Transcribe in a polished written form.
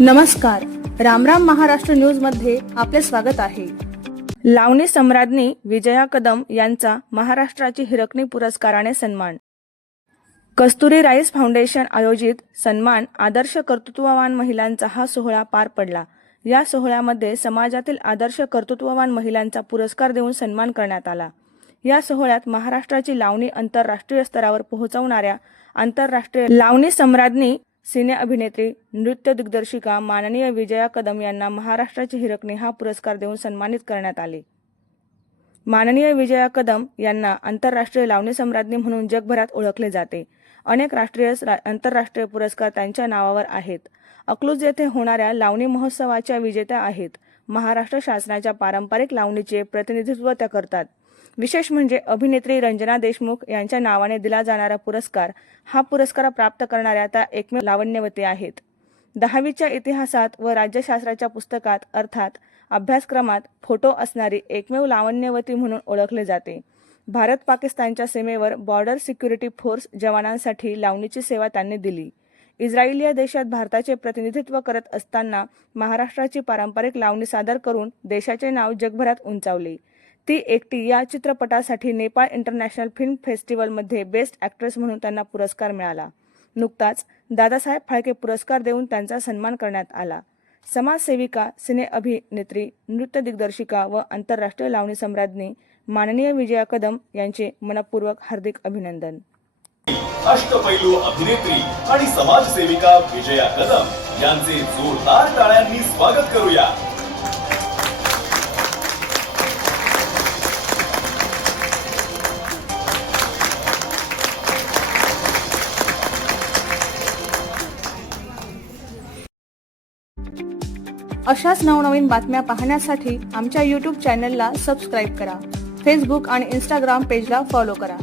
नमस्कार, रामराम महाराष्ट्र न्यूज मध्ये आपले स्वागत आहे। लावणी सम्राज्ञी विजया कदम यांचा महाराष्ट्राची हिरकणी पुरस्काराने सन्मान। कस्तुरी राईस फाउंडेशन आयोजित सन्मान आदर्श कर्तृत्ववान महिलांचा हा सोहळा पार पडला। या सोहळ्यामध्ये समाजातील आदर्श कर्तृत्ववान महिलांचा पुरस्कार देऊन सन्मान करण्यात आला। या सोहळ्यात महाराष्ट्राची लावणी आंतरराष्ट्रीय स्तरावर पोहोचवणाऱ्या आंतरराष्ट्रीय लावणी सम्राज्ञी सिने अभिनेत्री नृत्य दिग्दर्शिका माननीय विजया कदम यांना महाराष्ट्राची हिरकणी हा पुरस्कार देऊन सन्मानित करण्यात आले। माननीय विजया कदम यांना आंतरराष्ट्रीय लावणी सम्राज्ञी म्हणून जगभरात ओळखले जाते। अनेक राष्ट्रीय आंतरराष्ट्रीय पुरस्कार त्यांच्या नावावर आहेत। अकलूज येथे होणाऱ्या लावणी महोत्सवाच्या विजेत्या आहेत। महाराष्ट्र शासनाच्या पारंपरिक लावणीचे प्रतिनिधित्व त्या करतात। विशेष म्हणजे अभिनेत्री रंजना देशमुख यांच्या नावाने दिला जाणारा पुरस्कार हा पुरस्कार प्राप्त करणाऱ्या त्या एकमेव लावण्यवती आहेत। 10वीच्या इतिहासात व राज्यशास्त्राच्या पुस्तकात अर्थात अभ्यासक्रमात फोटो असणारी एकमेव लावण्यवती म्हणून ओळखले जाते। भारत पाकिस्तानच्या सीमेवर बॉर्डर सिक्युरिटी फोर्स जवानांसाठी लावणीची सेवा त्यांनी दिली। इस्रायल या देशात भारताचे प्रतिनिधित्व करत असताना महाराष्ट्राची पारंपरिक लावणी सादर करून देशाचे नाव जगभरात उंचावले। ती एकटी या चित्रपटासाठी नेपाळ इंटरनॅशनल फिल्म फेस्टिवलमध्ये बेस्ट ॲक्ट्रेस म्हणून त्यांना पुरस्कार मिळाला। नुकताच दादासाहेब फाळके पुरस्कार देऊन त्यांचा सन्मान करण्यात आला। समाजसेविका, सिने अभिनेत्री, नृत्य दिग्दर्शिका व आंतरराष्ट्रीय लावणी सम्राज्ञी माननीय विजया कदम यांचे मनपूर्वक हार्दिक अभिनंदन। अष्टपैलू अभिनेत्री आणि समाजसेविका विजया कदम यांचे जोरदार टाळ्यांनी स्वागत करूया। अशाच नवनवीन बातम्या पाहण्यासाठी आमच्या YouTube चॅनलला सबस्क्राईब करा। फेसबुक आणि Instagram पेजला फॉलो करा।